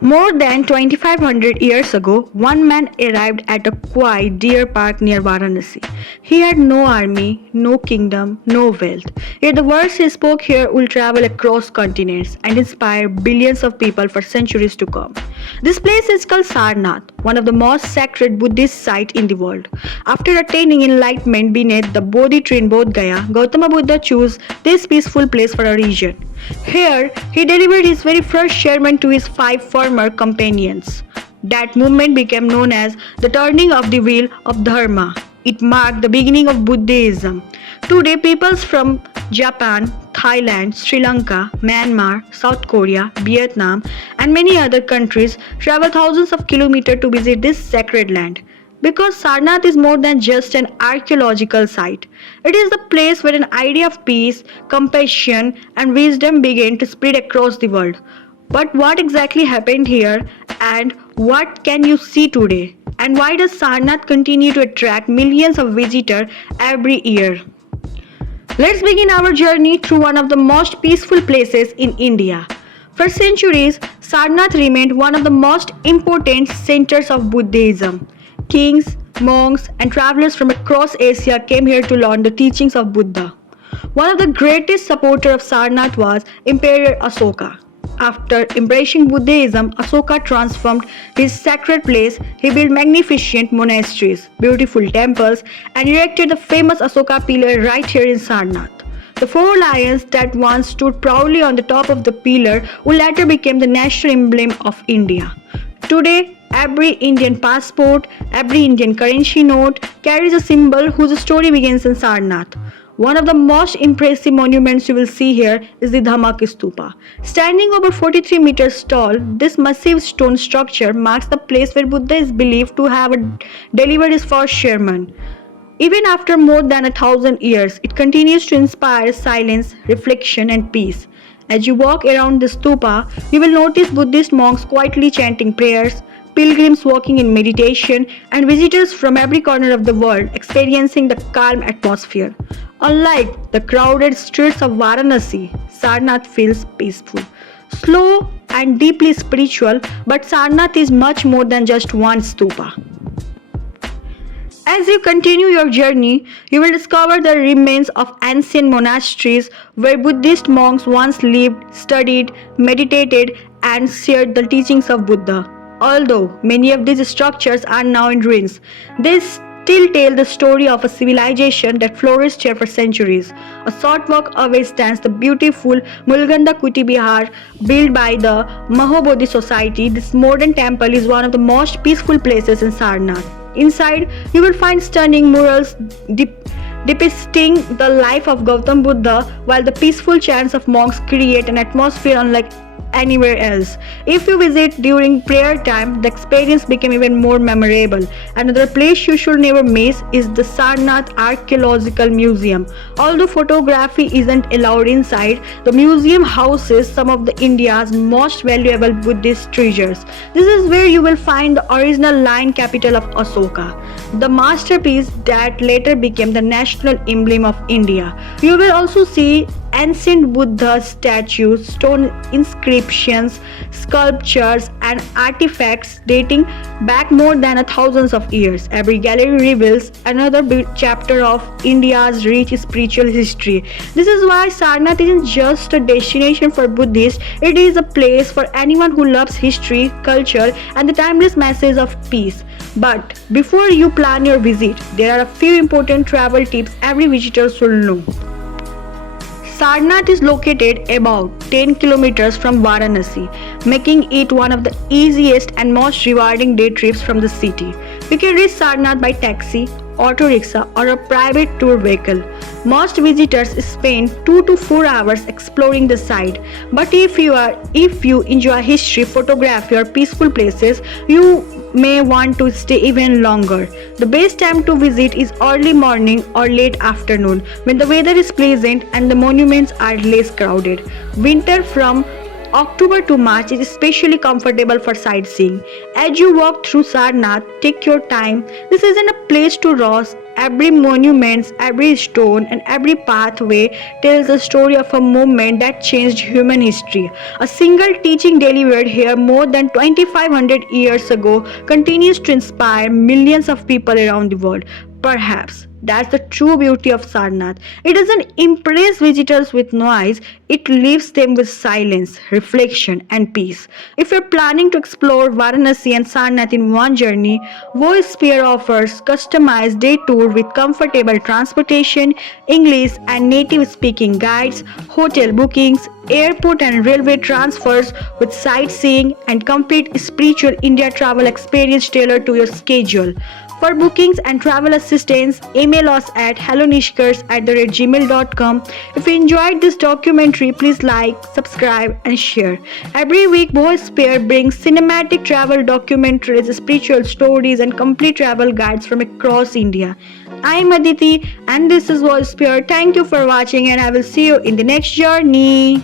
More than 2500 years ago, one man arrived at a quiet deer park near Varanasi. He had no army, no kingdom, no wealth. Yet the words he spoke here will travel across continents and inspire billions of people for centuries to come. This place is called Sarnath, one of the most sacred Buddhist sites in the world. After attaining enlightenment beneath the Bodhi tree in Bodh Gaya, Gautama Buddha chose this peaceful place for a region. Here, he delivered his very first sermon to his five former companions. That movement became known as the turning of the wheel of Dharma. It marked the beginning of Buddhism. Today, peoples from Japan, Thailand, Sri Lanka, Myanmar, South Korea, Vietnam, and many other countries travel thousands of kilometers to visit this sacred land. Because Sarnath is more than just an archaeological site, it is the place where an idea of peace, compassion, and wisdom began to spread across the world. But what exactly happened here, and what can you see today? And why does Sarnath continue to attract millions of visitors every year? Let's begin our journey through one of the most peaceful places in India. For centuries, Sarnath remained one of the most important centers of Buddhism. Kings, monks, and travelers from across Asia came here to learn the teachings of Buddha. One of the greatest supporters of Sarnath was Emperor Asoka. After embracing Buddhism, Asoka transformed his sacred place. He built magnificent monasteries, beautiful temples, and erected the famous Asoka pillar right here in Sarnath. The four lions that once stood proudly on the top of the pillar would later become the national emblem of India. Today, every Indian passport, every Indian currency note carries a symbol whose story begins in Sarnath. One of the most impressive monuments you will see here is the Dhammak Stupa. Standing over 43 meters tall, this massive stone structure marks the place where Buddha is believed to have delivered his first sermon. Even after more than 1,000 years, it continues to inspire silence, reflection, and peace. As you walk around the stupa, you will notice Buddhist monks quietly chanting prayers, pilgrims walking in meditation, and visitors from every corner of the world experiencing the calm atmosphere. Unlike the crowded streets of Varanasi, Sarnath feels peaceful, slow, and deeply spiritual, but Sarnath is much more than just one stupa. As you continue your journey, you will discover the remains of ancient monasteries where Buddhist monks once lived, studied, meditated, and shared the teachings of Buddha. Although many of these structures are now in ruins, they still tell the story of a civilization that flourished here for centuries. A short walk away stands the beautiful Mulganda Kuti Bihar built by the Mahabodhi Society. This modern temple is one of the most peaceful places in Sarnath. Inside, you will find stunning murals depicting the life of Gautam Buddha, while the peaceful chants of monks create an atmosphere unlike anywhere else. If you visit during prayer time, the experience becomes even more memorable. Another place you should never miss is the Sarnath Archaeological Museum. Although photography isn't allowed inside, the museum houses some of the India's most valuable Buddhist treasures. This is where you will find the original lion capital of Asoka, the masterpiece that later became the national emblem of India. You will also see ancient Buddha statues, stone inscriptions, sculptures, and artifacts dating back more than thousands of years. Every gallery reveals another chapter of India's rich spiritual history. This is why Sarnath isn't just a destination for Buddhists, it is a place for anyone who loves history, culture, and the timeless message of peace. But before you plan your visit, there are a few important travel tips every visitor should know. Sarnath is located about 10 kilometers from Varanasi, making it one of the easiest and most rewarding day trips from the city. You can reach Sarnath by taxi, auto rickshaw, or a private tour vehicle. Most visitors spend 2 to 4 hours exploring the site, but if you enjoy history, photography, or peaceful places, you may want to stay even longer. The best time to visit is early morning or late afternoon when the weather is pleasant and the monuments are less crowded. Winter from October to March is especially comfortable for sightseeing. As you walk through Sarnath, take your time. This isn't a place to rush, Every monument, every stone, and every pathway tells the story of a movement that changed human history. A single teaching delivered here more than 2500 years ago continues to inspire millions of people around the world. Perhaps that's the true beauty of Sarnath. It doesn't impress visitors with noise, it leaves them with silence, reflection, and peace. If you're planning to explore Varanasi and Sarnath in one journey, Voisphere offers customized day tour with comfortable transportation, English and native speaking guides, hotel bookings, airport and railway transfers with sightseeing, and complete spiritual India travel experience tailored to your schedule. For bookings and travel assistance, email us at hellonishkers@gmail.com. If you enjoyed this documentary, please like, subscribe, and share. Every week, Voisphere brings cinematic travel documentaries, spiritual stories, and complete travel guides from across India. I am Aditi, and this is Voisphere. Thank you for watching, and I will see you in the next journey.